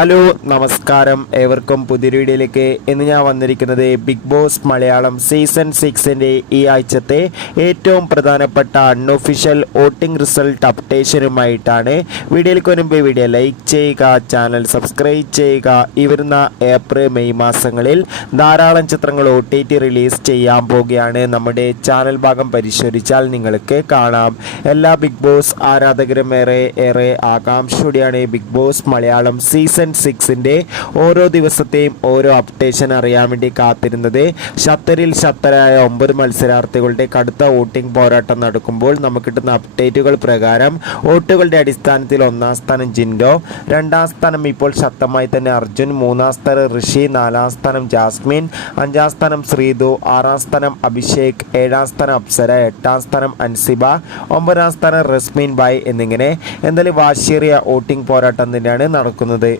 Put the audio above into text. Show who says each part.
Speaker 1: Hello നമസ്കാരം. ഏവർക്കും പുതിയ വീഡിയോയിലേക്ക് ഇന്ന് ഞാൻ വന്നിരിക്കുന്നത് ബിഗ് ബോസ് മലയാളം സീസൺ സിക്സിന്റെ ഈ ആഴ്ചത്തെ ഏറ്റവും പ്രധാനപ്പെട്ട അൺഒഫീഷ്യൽ വോട്ടിംഗ് റിസൾട്ട് അപ്ഡേഷനുമായിട്ടാണ് വീഡിയോയിലേക്ക് വരുമ്പോൾ വീഡിയോ ലൈക്ക് ചെയ്യുക ചാനൽ സബ്സ്ക്രൈബ് ചെയ്യുക. ഈ വരുന്ന ഏപ്രിൽ മെയ് മാസങ്ങളിൽ ധാരാളം ചിത്രങ്ങൾ ഒ ടി ടി റിലീസ് ചെയ്യാൻ പോവുകയാണ്. നമ്മുടെ ചാനൽ ഭാഗം പരിശോധിച്ചാൽ നിങ്ങൾക്ക് കാണാം. എല്ലാ ബിഗ് ബോസ് ആരാധകരും ഏറെ ഏറെ ആകാംക്ഷയോടെയാണ് ബിഗ് ബോസ് മലയാളം സീസൺ സിക്സിന്റെ ഓരോ ദിവസത്തെയും ഓരോ അപ്ഡേഷൻ അറിയാൻ വേണ്ടി കാത്തിരുന്നത് ഷത്തറിൽ ഷത്തരായ ഒമ്പത് മത്സരാർത്ഥികളുടെ കടുത്ത വോട്ടിംഗ് പോരാട്ടം നടക്കുമ്പോൾ നമുക്ക് കിട്ടുന്ന അപ്ഡേറ്റുകൾ പ്രകാരം വോട്ടുകളുടെ അടിസ്ഥാനത്തിൽ ഒന്നാം സ്ഥാനം ജിൻഡോ രണ്ടാം സ്ഥാനം ഇപ്പോൾ ശക്തമായി തന്നെ അർജുൻ മൂന്നാം സ്ഥാനം ഋഷി നാലാം സ്ഥാനം ജാസ്മിൻ അഞ്ചാം സ്ഥാനം ശ്രീതു ആറാം സ്ഥാനം അഭിഷേക് ഏഴാം സ്ഥാനം അപ്സര എട്ടാം സ്ഥാനം അൻസിബ ഒമ്പതാം സ്ഥാനം റസ്മീൻ ബായ് എന്നിങ്ങനെ എന്തായാലും വാശിയേറിയ വോട്ടിംഗ് പോരാട്ടം തന്നെയാണ് നടക്കുന്നത്.